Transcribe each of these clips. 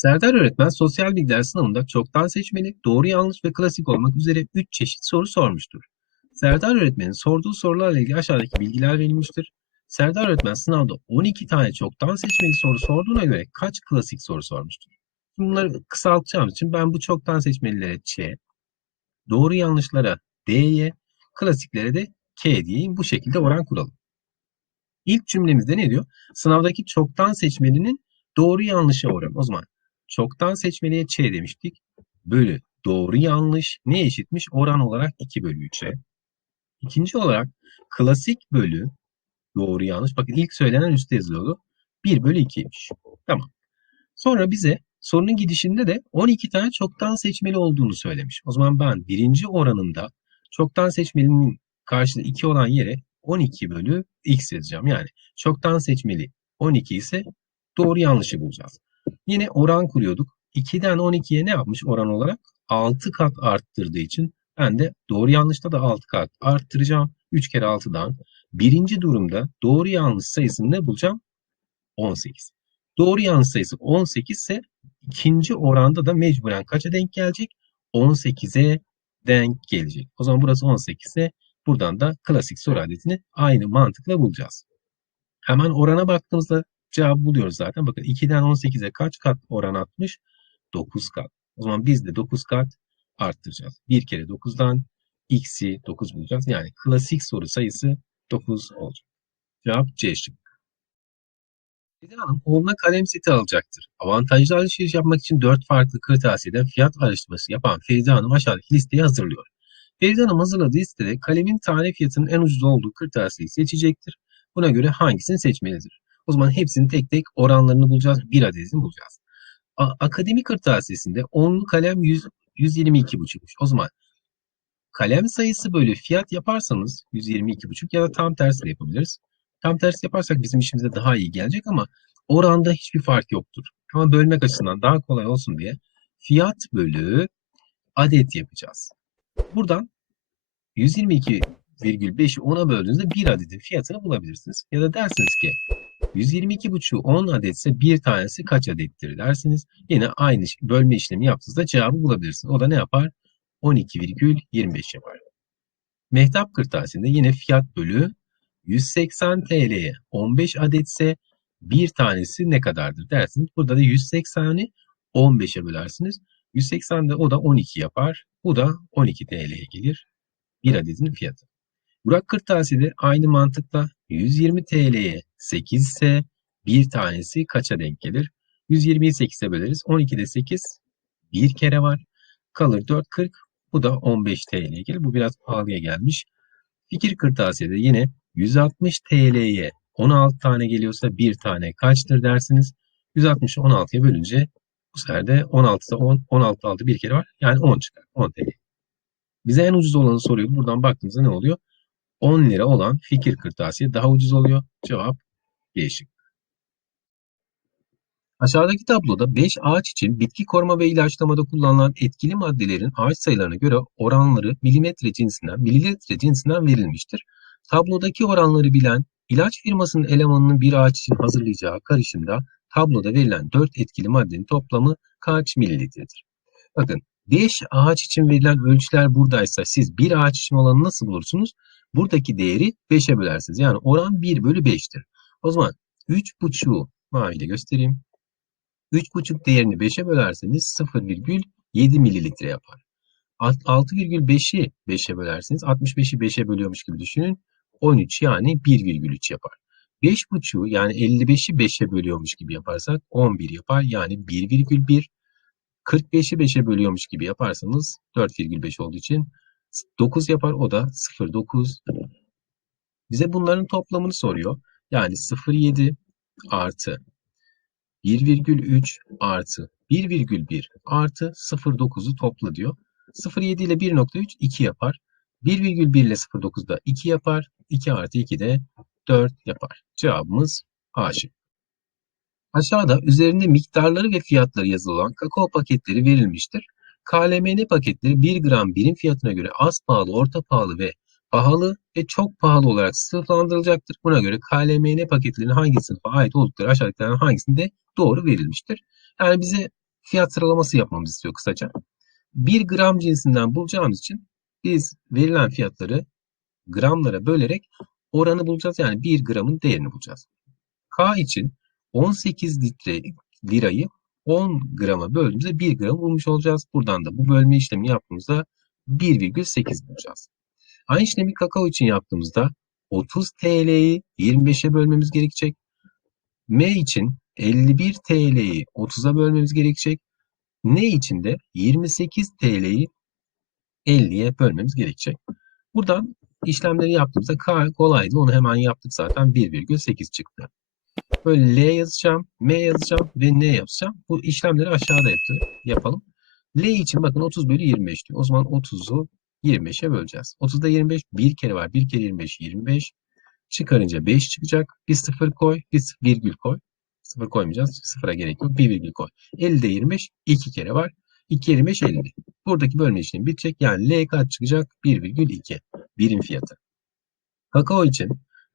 Serdar öğretmen sosyal bilgiler sınavında çoktan seçmeli, doğru yanlış ve klasik olmak üzere 3 çeşit soru sormuştur. Serdar öğretmenin sorduğu sorularla ilgili aşağıdaki bilgiler verilmiştir. Serdar öğretmen sınavda 12 tane çoktan seçmeli soru sorduğuna göre kaç klasik soru sormuştur? Bunları kısaltacağım için ben bu çoktan seçmelilere Ç, doğru yanlışlara D'ye, klasiklere de K diyeyim. Bu şekilde oran kuralım. İlk cümlemizde ne diyor? Sınavdaki çoktan seçmelinin doğru yanlışa oranı. O zaman çoktan seçmeliye Ç demiştik. Bölü doğru yanlış ne eşitmiş? Oran olarak 2 bölü 3'e. İkinci olarak klasik bölü doğru yanlış. Bakın ilk söylenen üstte yazılıyordu. 1 bölü 2'ymiş. Tamam. Sonra bize sorunun gidişinde de 12 tane çoktan seçmeli olduğunu söylemiş. O zaman ben birinci oranında çoktan seçmelinin karşılığı 2 olan yere 12 bölü x yazacağım. Yani çoktan seçmeli 12 ise doğru yanlışı bulacağız. Yine oran kuruyorduk. 2'den 12'ye ne yapmış oran olarak? 6 kat arttırdığı için ben de doğru yanlışta da 6 kat arttıracağım. 3 kere 6'dan. Birinci durumda doğru yanlış sayısını ne bulacağım? 18. Doğru yanlış sayısı 18 ise ikinci oranda da mecburen kaça denk gelecek? 18'e denk gelecek. O zaman burası 18 ise buradan da klasik soru adetini aynı mantıkla bulacağız. Hemen orana baktığımızda cevabı buluyoruz zaten. Bakın 2'den 18'e kaç kat oran atmış? 9 kat. O zaman biz de 9 kat arttıracağız. 1 kere 9'dan x'i 9 bulacağız. Yani klasik soru sayısı 9 olacak. Cevap C şıkkı. Feride Hanım oğluna kalem seti alacaktır. Avantajlı alışveriş yapmak için 4 farklı kırtasiyeden fiyat araştırması yapan Feride Hanım aşağıdaki listeyi hazırlıyor. Feride Hanım hazırladığı listede kalemin tane fiyatının en ucuz olduğu kırtasiyeyi seçecektir. Buna göre hangisini seçmelidir? O zaman hepsini tek tek oranlarını bulacağız. Bir adedini bulacağız. A Akademi kırtasiyesinde 10'lu kalem 100, 122,5'muş. O zaman kalem sayısı bölü fiyat yaparsanız 122,5 ya da tam tersi de yapabiliriz. Tam tersi yaparsak bizim işimize daha iyi gelecek ama oranda hiçbir fark yoktur. Ama bölmek açısından daha kolay olsun diye fiyat bölü adet yapacağız. Buradan 122,5'i 10'a böldüğünüzde bir adetin fiyatını bulabilirsiniz. Ya da dersiniz ki 122,5'u 10 adetse bir tanesi kaç adettir dersiniz. Yine aynı bölme işlemi yaptığınızda cevabı bulabilirsiniz. O da ne yapar? 12,25 yapar. Mehtap kırtasiyesinde yine fiyat bölü 180 TL'ye 15 adetse bir tanesi ne kadardır dersiniz. Burada da 180'i 15'e bölersiniz. 180'de o da 12 yapar. Bu da 12 TL'ye gelir. Bir adetin fiyatı. Burak Kırtasiye'de aynı mantıkla 120 TL'ye 8 ise bir tanesi kaça denk gelir? 120'yi 8'e böleriz. 12'de 8 bir kere var. Kalır 4, 40. Bu da 15 TL'ye gelir. Bu biraz pahalıya gelmiş. Fikir Kırtasiye'de yine 160 TL'ye 16 tane geliyorsa bir tane kaçtır dersiniz. 160'ı 16'ya bölünce bu sefer de 16'da 10, 16 aldı bir kere var. Yani 10 çıkar. 10 TL. Bize en ucuz olanı soruyor. Buradan baktığımızda ne oluyor? 10 lira olan fikir kırtasiye daha ucuz oluyor. Cevap Şıkkı. Aşağıdaki tabloda 5 ağaç için bitki koruma ve ilaçlamada kullanılan etkili maddelerin ağaç sayılarına göre oranları milimetre cinsinden, mililitre cinsinden verilmiştir. Tablodaki oranları bilen ilaç firmasının elemanının bir ağaç için hazırlayacağı karışımda tabloda verilen 4 etkili maddenin toplamı kaç mililitredir? Bakın 5 ağaç için verilen ölçüler buradaysa siz bir ağaç için olanı nasıl bulursunuz? Buradaki değeri 5'e bölersiniz. Yani oran 1 bölü 5'tir. O zaman 3,5'u maviyle göstereyim. 3,5 değerini 5'e bölerseniz 0,7 mililitre yapar. 6,5'i 5'e bölerseniz 65'i 5'e bölüyormuş gibi düşünün. 13 yani 1,3 yapar. 5,5'u yani 55'i 5'e bölüyormuş gibi yaparsak 11 yapar. Yani 1,1. 45'i 5'e bölüyormuş gibi yaparsanız 4,5 olduğu için 9 yapar. O da 0,9. Bize bunların toplamını soruyor. Yani 0,7 artı 1,3 artı 1,1 artı 0,9'u topla diyor. 0,7 ile 1,3 2 yapar. 1,1 ile 0,9 da 2 yapar. 2 artı 2 de 4 yapar. Cevabımız A. Aşağıda üzerinde miktarları ve fiyatları yazılı olan kakao paketleri verilmiştir. KLMN paketleri 1 gram birim fiyatına göre az pahalı, orta pahalı ve pahalı ve çok pahalı olarak sınıflandırılacaktır. Buna göre KLMN paketlerinin hangi sınıfa ait oldukları aşağıdakilerden hangisinde doğru verilmiştir. Yani bize fiyat sıralaması yapmamızı istiyor kısaca. 1 gram cinsinden bulacağımız için biz verilen fiyatları gramlara bölerek oranı bulacağız. Yani 1 gramın değerini bulacağız. K için 18 litre lirayı 10 grama böldüğümüzde 1 gram bulmuş olacağız. Buradan da bu bölme işlemi yaptığımızda 1,8 bulacağız. Aynı işlemi kakao için yaptığımızda 30 TL'yi 25'e bölmemiz gerekecek. M için 51 TL'yi 30'a bölmemiz gerekecek. N için de 28 TL'yi 50'ye bölmemiz gerekecek. Buradan işlemleri yaptığımızda K kolaydı. Onu hemen yaptık zaten 1,8 çıktı. Böyle L yazacağım, M yazacağım ve N yazacağım. Bu işlemleri aşağıda yaptı, yapalım. L için bakın 30 bölü 25 diyor. O zaman 30'u 25'e böleceğiz. 30'da 25 bir kere var. 1 kere 25 25. Çıkarınca 5 çıkacak. Bir sıfır koy, bir virgül koy. Sıfır koymayacağız. Sıfıra gerek yok. Bir virgül koy. 50'de 25 iki kere var. 2 kere 25 50. Buradaki bölme işlemi bitecek. Yani L kaç çıkacak? 1,2. Birim fiyatı. Kakao için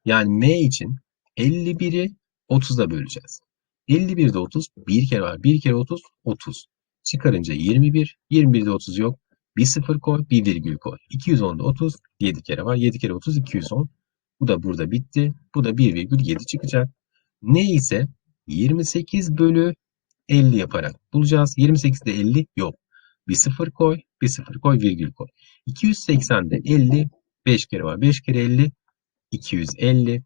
yani M için 51'i 30'a böleceğiz. 51'de 30 bir kere var. 1 kere 30 30. Çıkarınca 21. 21'de 30 yok. Bir sıfır koy, bir virgül koy. 210'da 30, 7 kere var. 7 kere 30, 210. Bu da burada bitti. Bu da 1,7 çıkacak. Ne ise 28 bölü 50 yaparak bulacağız. 28'de 50 yok. Bir sıfır koy, bir sıfır koy, virgül koy. 280'de 50, 5 kere var. 5 kere 50, 250.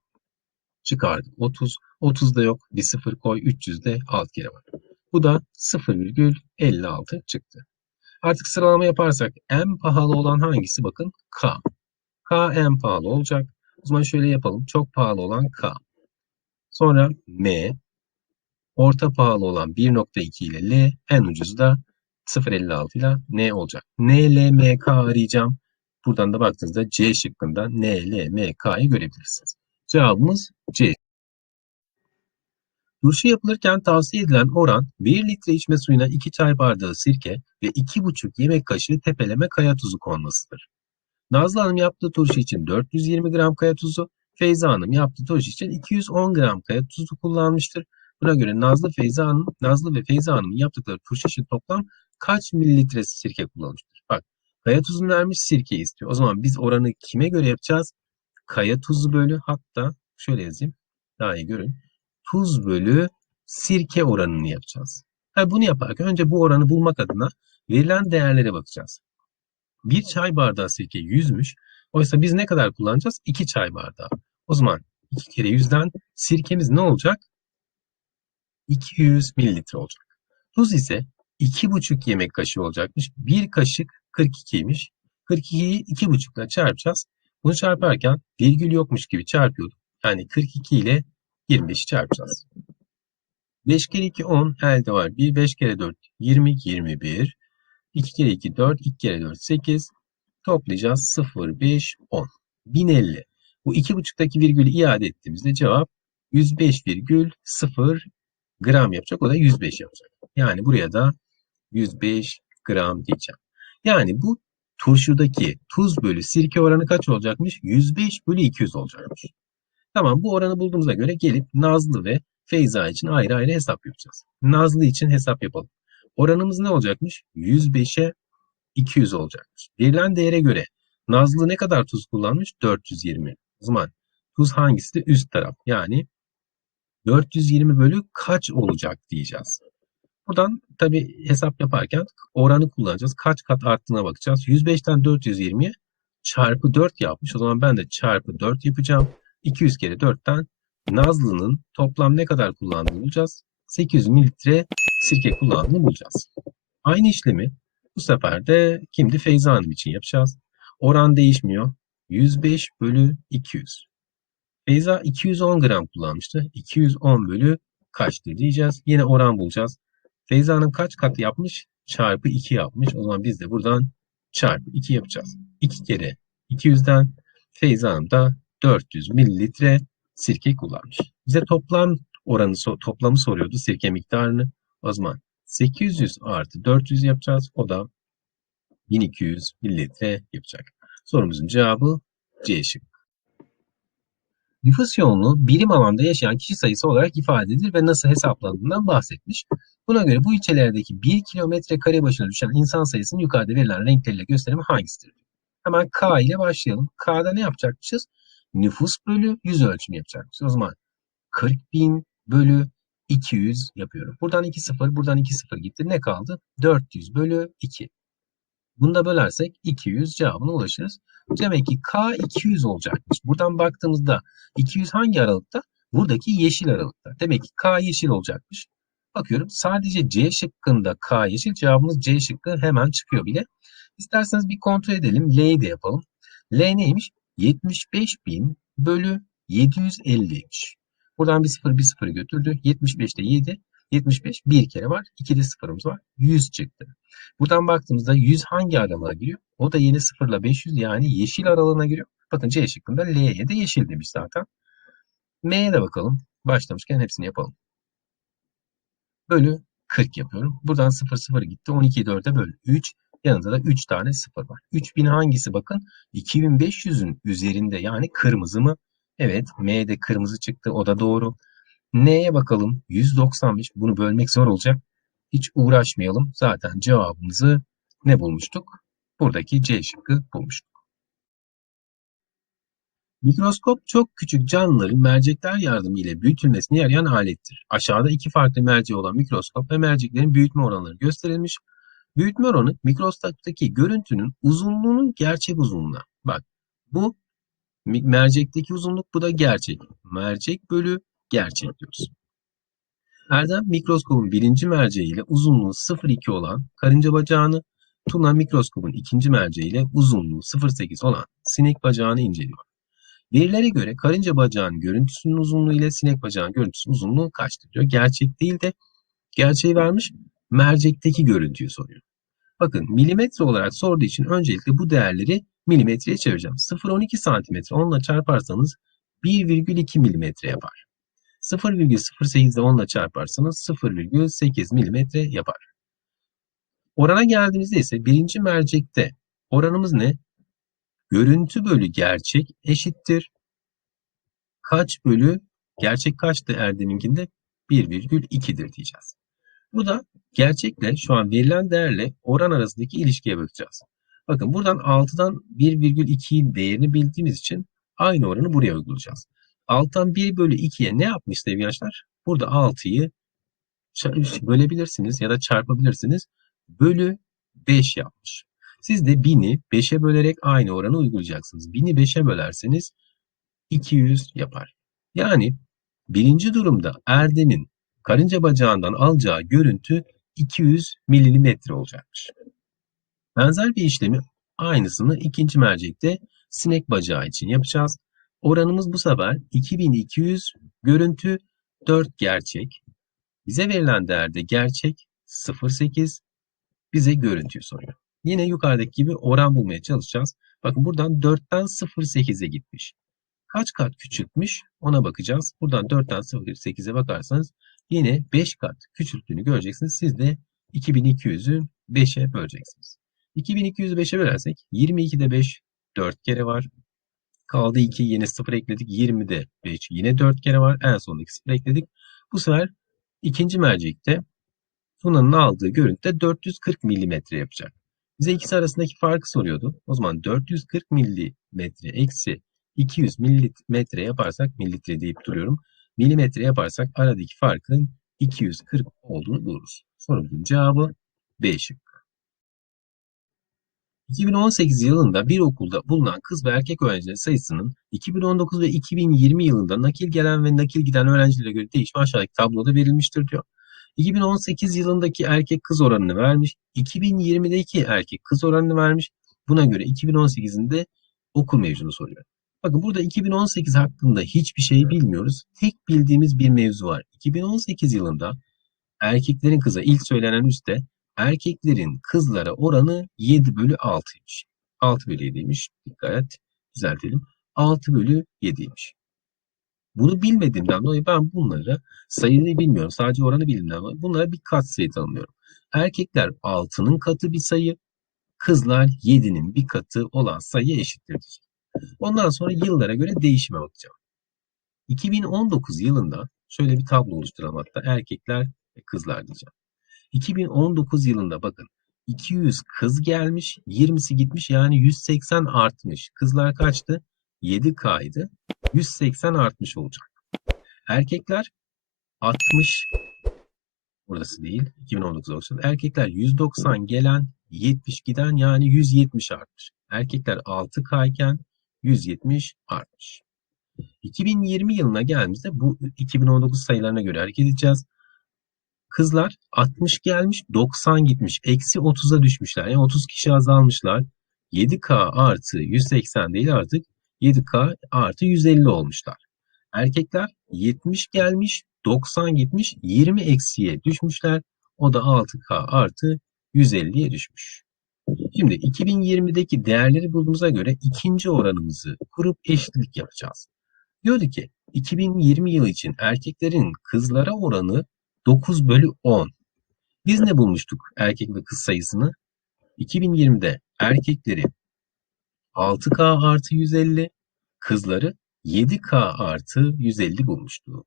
Çıkardık 30. 30'da yok. Bir sıfır koy. 300'de 6 kere var. Bu da 0,56 çıktı. Artık sıralama yaparsak en pahalı olan hangisi? Bakın K. K en pahalı olacak. O zaman şöyle yapalım. Çok pahalı olan K. Sonra M. Orta pahalı olan 1.2 ile L. En ucuzu da 0.56 ile N olacak. N, L, M, K arayacağım. Buradan da baktığınızda C şıkkında N, L, M, K'yı görebilirsiniz. Cevabımız C. Turşu yapılırken tavsiye edilen oran 1 litre içme suyuna 2 çay bardağı sirke ve 2,5 yemek kaşığı tepeleme kaya tuzu konmasıdır. Nazlı Hanım yaptığı turşu için 420 gram kaya tuzu, Feyza Hanım yaptığı turşu için 210 gram kaya tuzu kullanmıştır. Buna göre Nazlı, Feyza Hanım, Nazlı ve Feyza Hanım'ın yaptıkları turşu için toplam kaç mililitre sirke kullanmıştır? Bak, kaya tuzunu vermiş, sirke istiyor. O zaman biz oranı kime göre yapacağız? Kaya tuzu bölü, hatta şöyle yazayım, daha iyi görün tuz bölü sirke oranını yapacağız. Yani bunu yaparken önce bu oranı bulmak adına verilen değerlere bakacağız. Bir çay bardağı sirke 100'müş. Oysa biz ne kadar kullanacağız? 2 çay bardağı. O zaman 2 kere 100'den sirkemiz ne olacak? 200 mililitre olacak. Tuz ise 2,5 yemek kaşığı olacakmış. 1 kaşık 42'ymiş. 42'yi 2,5 ile çarpacağız. Bunu çarparken virgül yokmuş gibi çarpıyorduk. Yani 42 ile 25'i çarpacağız. 5 kere 2 10 elde var. 1 5 kere 4 20 21. 2 kere 2 4 2 kere 4 8. Toplayacağız 0 5 10. 1050. Bu 2,5'taki virgülü iade ettiğimizde cevap 105,0 gram yapacak. O da 105 yapacak. Yani buraya da 105 gram diyeceğim. Yani bu turşudaki tuz bölü sirke oranı kaç olacakmış? 105 bölü 200 olacakmış. Tamam bu oranı bulduğumuza göre gelip Nazlı ve Feyza için ayrı ayrı hesap yapacağız. Nazlı için hesap yapalım. Oranımız ne olacakmış? 105'e 200 olacakmış. Verilen değere göre Nazlı ne kadar tuz kullanmış? 420. O zaman tuz hangisi de üst taraf. Yani 420 bölü kaç olacak diyeceğiz. Buradan tabi hesap yaparken oranı kullanacağız. Kaç kat arttığına bakacağız. 105'ten 420'ye çarpı 4 yapmış. O zaman ben de çarpı 4 yapacağım. 200 kere 4'ten Nazlı'nın toplam ne kadar kullandığını bulacağız. 800 mililitre sirke kullandığını bulacağız. Aynı işlemi bu sefer de kimdi? Feyza Hanım için yapacağız. Oran değişmiyor. 105 bölü 200. Feyza 210 gram kullanmıştı. 210 bölü kaçtır diyeceğiz. Yine oran bulacağız. Feyza Hanım kaç kat yapmış? Çarpı 2 yapmış. O zaman biz de buradan çarpı 2 yapacağız. 2 kere 200'den Feyza Hanım da 400 mililitre sirke kullanmış. Bize toplam oranı toplamı soruyordu sirke miktarını. O zaman 800 artı 400 yapacağız. O da 1200 mililitre yapacak. Sorumuzun cevabı C şık. Nüfus yoğunluğu birim alanda yaşayan kişi sayısı olarak ifade edilir ve nasıl hesaplandığından bahsetmiş. Buna göre bu ilçelerdeki 1 kilometre kare başına düşen insan sayısının yukarıda verilen renkleriyle gösterimi hangisidir? Hemen K ile başlayalım. K'da ne yapacakmışız? Nüfus bölü yüz ölçümü yapacakmışız. O zaman 40 bin bölü 200 yapıyorum. Buradan 2 sıfır, buradan 2 sıfır gitti. Ne kaldı? 400 bölü 2. Bunu da bölersek 200 cevabına ulaşırız. Demek ki K 200 olacakmış. Buradan baktığımızda 200 hangi aralıkta? Buradaki yeşil aralıkta. Demek ki K yeşil olacakmış. Bakıyorum sadece C şıkkında K yeşil. Cevabımız C şıkkı hemen çıkıyor bile. İsterseniz bir kontrol edelim. L'yi de yapalım. L neymiş? 75.000 bölü 750'ymiş. Buradan bir sıfır bir sıfırı götürdü. 75'te 7. 75 bir kere var. 2 de sıfırımız var. 100 çıktı. Buradan baktığımızda 100 hangi aralığa giriyor? O da 0 ile 500 yani yeşil aralığına giriyor. Bakın C şıkkında L'ye de yeşil demiş zaten. M'ye de bakalım. Başlamışken hepsini yapalım. Bölü 40 yapıyorum. Buradan 0 0 gitti. 12'yi 4'e böl. 3. Yanında da 3 tane 0 var. 3000 hangisi bakın? 2500'ün üzerinde yani kırmızı mı? Evet M'de kırmızı çıktı. O da doğru. N'ye bakalım. 195. Bunu bölmek zor olacak. Hiç uğraşmayalım. Zaten cevabımızı ne bulmuştuk? Buradaki C şıkkı bulmuştuk. Mikroskop çok küçük canlıların mercekler yardımıyla büyütülmesine yarayan alettir. Aşağıda iki farklı merceği olan mikroskop ve merceklerin büyütme oranları gösterilmiş. Büyütme oranı mikroskoptaki görüntünün uzunluğunun gerçek uzunluğuna. Bak bu mercekteki uzunluk bu da gerçek. Mercek bölü gerçek diyoruz. Erdem mikroskopun birinci merceğiyle uzunluğu 0,2 olan karınca bacağını, Tuna mikroskopun ikinci merceğiyle uzunluğu 0,8 olan sinek bacağını inceliyor. Verilere göre karınca bacağının görüntüsünün uzunluğu ile sinek bacağının görüntüsünün uzunluğu kaçtır diyor. Gerçek değil de gerçeği vermiş mercekteki görüntüyü soruyor. Bakın milimetre olarak sorduğu için öncelikle bu değerleri milimetreye çevireceğim. 0,12 santimetre onunla çarparsanız 1,2 milimetre yapar. 0,08 de 10 ile çarparsanız 0,8 milimetre yapar. Orana geldiğimizde ise birinci mercekte oranımız ne? Görüntü bölü gerçek eşittir. Kaç bölü gerçek kaçtı Erdem'inkinde? 1,2'dir diyeceğiz. Bu da gerçekle şu an verilen değerle oran arasındaki ilişkiye bakacağız. Bakın buradan 6'dan 1,2'nin değerini bildiğimiz için aynı oranı buraya uygulayacağız. 6'dan 1 bölü 2'ye ne yapmış sevgili arkadaşlar? Burada 6'yı bölebilirsiniz ya da çarpabilirsiniz. Bölü 5 yapmış. Siz de 1000'i 5'e bölerek aynı oranı uygulayacaksınız. 1000'i 5'e bölerseniz 200 yapar. Yani birinci durumda Erdem'in karınca bacağından alacağı görüntü 200 milimetre olacakmış. Benzer bir işlemi aynısını ikinci mercekte sinek bacağı için yapacağız. Oranımız bu sefer 2200 görüntü 4 gerçek. Bize verilen değerde gerçek 0.8 bize görüntüyü soruyor. Yine yukarıdaki gibi oran bulmaya çalışacağız. Bakın buradan 4'ten 0.8'e gitmiş. Kaç kat küçültmüş ona bakacağız. Buradan 4'ten 0.8'e bakarsanız yine 5 kat küçülttüğünü göreceksiniz. Siz de 2200'ü 5'e böleceksiniz. 2200'ü 5'e bölersek 22'de 5 4 kere var. Kaldı 2 yine 0 ekledik. 20'de 5 yine 4 kere var. En sondaki 0 ekledik. Bu sefer ikinci mercekte Tuna'nın aldığı görüntüde 440 milimetre yapacak. Bize ikisi arasındaki farkı soruyordu. O zaman 440 milimetre eksi 200 milimetre yaparsak mililitre deyip duruyorum. Milimetre yaparsak aradaki farkın 240 olduğunu buluruz. Sorumuzun cevabı B şıkkı. 2018 yılında bir okulda bulunan kız ve erkek öğrenciler sayısının 2019 ve 2020 yılında nakil gelen ve nakil giden öğrencilere göre değişme aşağıdaki tabloda verilmiştir diyor. 2018 yılındaki erkek kız oranını vermiş. 2020'deki erkek kız oranını vermiş. Buna göre 2018'in de okul mevcunu soruyor. Bakın burada 2018 hakkında hiçbir şey bilmiyoruz. Tek bildiğimiz bir mevzu var. 2018 yılında erkeklerin kıza ilk söylenen üstte erkeklerin kızlara oranı 7 bölü 6'ymış. 6 bölü 7'ymiş. Dikkat düzeltelim. 6 bölü 7'ymiş. Bunu bilmediğimden dolayı ben bunları sayıyı bilmiyorum. Sadece oranı bildiğimden dolayı bunlara bir kat sayı tanımlıyorum. Erkekler 6'nın katı bir sayı, kızlar 7'nin bir katı olan sayı eşittir. Ondan sonra yıllara göre değişime bakacağım. 2019 yılında şöyle bir tablo oluşturalım hatta erkekler ve kızlar diyeceğim. 2019 yılında bakın 200 kız gelmiş, 20'si gitmiş yani 180 artmış. Kızlar kaçtı? 7K'ydı. 180 artmış olacak. Erkekler 60 burası değil 2019 olsun. Erkekler 190 gelen 70 giden yani 170 artmış. Erkekler 6K iken 170 artmış. 2020 yılına geldiğimizde bu 2019 sayılarına göre hareket edeceğiz. Kızlar 60 gelmiş 90 gitmiş. Eksi 30'a düşmüşler. Yani 30 kişi azalmışlar. 7K artı 180 değil artık 7K artı 150 olmuşlar. Erkekler 70 gelmiş 90 gitmiş 20 eksiye düşmüşler. O da 6K artı 150'ye düşmüş. Şimdi 2020'deki değerleri bulduğumuza göre ikinci oranımızı kurup eşitlik yapacağız. Diyordu ki 2020 yılı için erkeklerin kızlara oranı 9 bölü 10. Biz ne bulmuştuk erkek ve kız sayısını? 2020'de erkekleri 6K artı 150, kızları 7K artı 150 bulmuştu.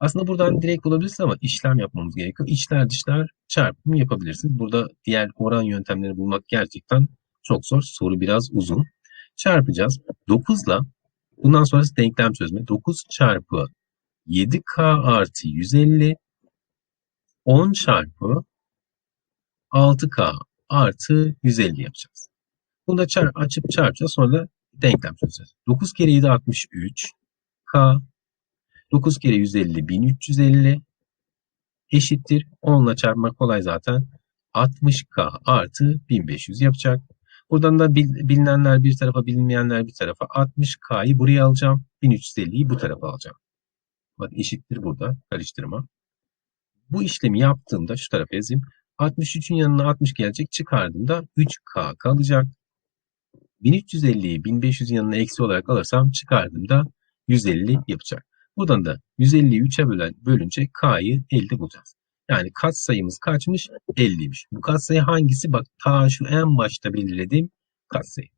Aslında buradan direkt bulabilirsiniz ama işlem yapmamız gerekiyor. İçler dışlar çarpımı yapabilirsiniz. Burada diğer oran yöntemlerini bulmak gerçekten çok zor. Soru biraz uzun. Çarpacağız. 9 ile bundan sonrası denklem çözme. 9 çarpı 7K artı 150 10 çarpı 6K artı 150 yapacağız. Bunu da çarp, açıp çarpacağız. Sonra da denklem çözeceğiz. 9 kere 7 63 K 9 kere 150 1350 eşittir. 10 ile çarpmak kolay zaten. 60K artı 1500 yapacak. Buradan da bilinenler bir tarafa bilinmeyenler bir tarafa 60K'yı buraya alacağım. 1350'yi bu tarafa alacağım. Bak eşittir burada. Karıştırma. Bu işlemi yaptığımda şu tarafa yazayım. 63'ün yanına 60 gelecek. Çıkardığımda 3K kalacak. 1350'yi 1500'ün yanına eksi olarak alırsam çıkardığımda 150 yapacak. Buradan da 150'yi 3'e bölen, bölünce K'yı 50 bulacağız. Yani kat sayımız kaçmış? 50'ymiş. Bu katsayı hangisi? Bak ta şu en başta belirlediğim katsayı.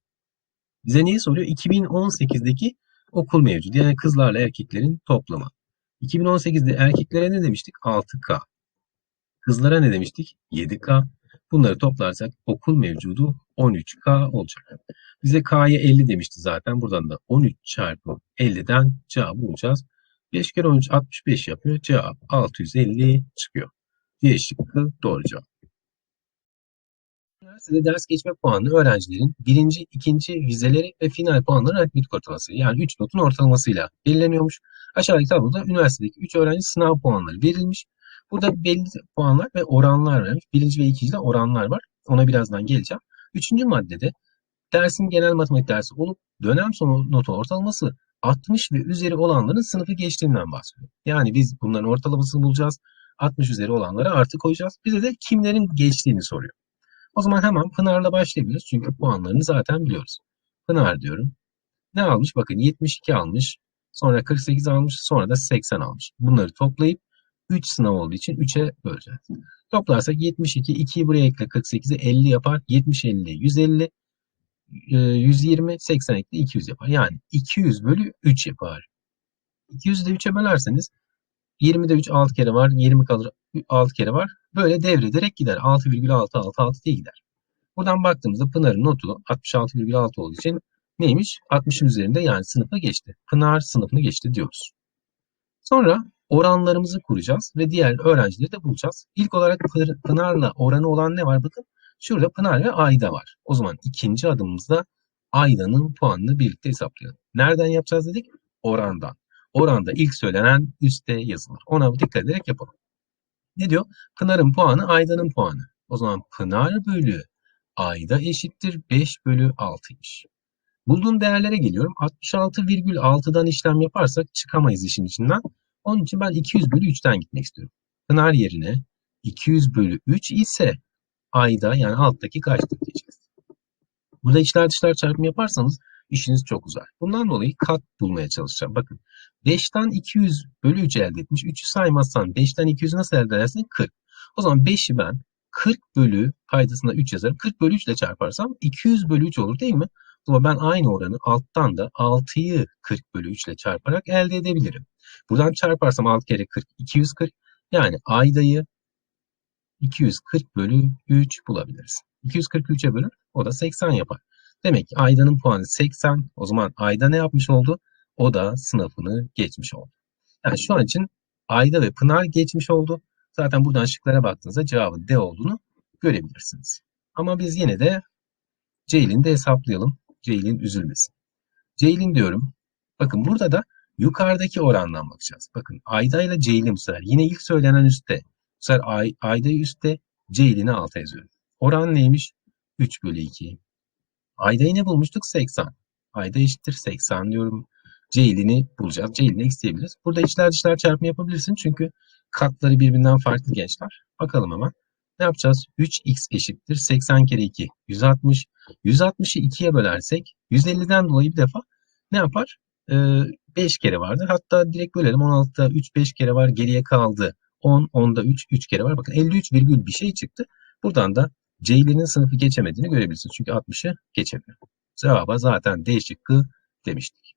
Bize neyi soruyor? 2018'deki okul mevcudu. Yani kızlarla erkeklerin toplamı. 2018'de erkeklere ne demiştik? 6K. Kızlara ne demiştik? 7K. Bunları toplarsak okul mevcudu 13K olacak. Bize K'ya 50 demişti zaten. Buradan da 13 çarpı 50'den cevabı bulacağız. 5 kere 13 65 yapıyor. Cevap 650 çıkıyor. D şıkkı doğru cevap. Üniversitede ders geçme puanı öğrencilerin birinci, ikinci vizeleri ve final puanları aritmetik ortalaması yani 3 notun ortalamasıyla belirleniyormuş. Aşağıdaki tabloda üniversitedeki 3 öğrenci sınav puanları verilmiş. Burada belli puanlar ve oranlar vermiş. Birinci ve ikincide oranlar var. Ona birazdan geleceğim. Üçüncü maddede dersin genel matematik dersi olup dönem sonu notu ortalaması 60 ve üzeri olanların sınıfı geçtiğinden bahsediyor. Yani biz bunların ortalamasını bulacağız. 60 üzeri olanlara artı koyacağız. Bize de kimlerin geçtiğini soruyor. O zaman hemen Pınar'la başlayabiliriz. Çünkü puanlarını zaten biliyoruz. Pınar diyorum. Ne almış? Bakın 72 almış. Sonra 48 almış. Sonra da 80 almış. Bunları toplayıp 3 sınav olduğu için 3'e böleceğiz. Toplarsak 72, 2'yi buraya ekle 48'i 50 yapar. 70, 50, 150, 120, 80 ekle 200 yapar. Yani 200 bölü 3 yapar. 200'ü de 3'e bölerseniz 20'de 3 6 kere var. 20 kalır 6 kere var. Böyle devrederek gider. 6,666 diye gider. Buradan baktığımızda Pınar'ın notu 66,6 olduğu için neymiş? 60'ın üzerinde yani sınıfa geçti. Pınar sınıfını geçti diyoruz. Sonra oranlarımızı kuracağız ve diğer öğrencileri de bulacağız. İlk olarak Pınar'la oranı olan ne var? Bakın şurada Pınar ve Ayda var. O zaman ikinci adımımızda Ayda'nın puanını birlikte hesaplayalım. Nereden yapacağız dedik? Orandan. Oranda ilk söylenen üstte yazılır. Ona dikkat ederek yapalım. Ne diyor? Pınar'ın puanı Ayda'nın puanı. O zaman Pınar bölü Ayda eşittir 5 bölü 6'ymış. Bulduğum değerlere geliyorum. 66,6'dan işlem yaparsak çıkamayız işin içinden. Onun için ben 200 bölü 3'ten gitmek istiyorum. Pınar yerine 200 bölü 3 ise Ayda yani alttaki kaçtır diyeceğiz. Burada içler dışlar çarpımı yaparsanız işiniz çok uzar. Bundan dolayı kat bulmaya çalışacağım. Bakın 5'ten 200 bölü 3 elde etmiş. 3'ü saymazsan 5'ten 200'ü nasıl elde edersin? 40. O zaman 5'i ben 40 bölü paydasında 3 yazarım. 40 bölü 3 ile çarparsam 200 bölü 3 olur değil mi? O zaman ben aynı oranı alttan da 6'yı 40 bölü 3 ile çarparak elde edebilirim. Buradan çarparsam 6 kere 40, 240. Yani aydayı 240 bölü 3 bulabiliriz. 243'e bölür o da 80 yapar. Demek ki Ayda'nın puanı 80. O zaman Ayda ne yapmış oldu? O da sınıfını geçmiş oldu. Yani şu an için Ayda ve Pınar geçmiş oldu. Zaten buradan şıklara baktığınızda cevabın D olduğunu görebilirsiniz. Ama biz yine de Ceylin de hesaplayalım. Ceylin üzülmesin. Ceylin diyorum. Bakın burada da yukarıdaki orandan bakacağız. Bakın Ayda ile Ceylin bu sefer. Yine ilk söylenen üstte. Bu sefer Ay, Ayda'yı üstte, Ceylin'i alta yazıyorum. Oran neymiş? 3 bölü 2. Ayda'yı ne bulmuştuk? 80. Ayda eşittir 80 diyorum. Ceylin'i bulacağız. Ceylin'i ekleyebiliriz. Burada içler dışlar çarpımı yapabilirsin. Çünkü katları birbirinden farklı gençler. Bakalım hemen. Ne yapacağız? 3x eşittir 80 kere 2. 160. 160'ı 2'ye bölersek 150'den dolayı bir defa ne yapar? Ee, 5 kere vardır. Hatta direkt bölelim. 16'da 3 5 kere var. Geriye kaldı. 10, 10'da 3 3 kere var. Bakın 53 virgül bir şey çıktı. Buradan da Ceylin'in sınıfı geçemediğini görebilirsiniz. Çünkü 60'ı geçemiyor. Cevaba zaten D şıkkı demiştik.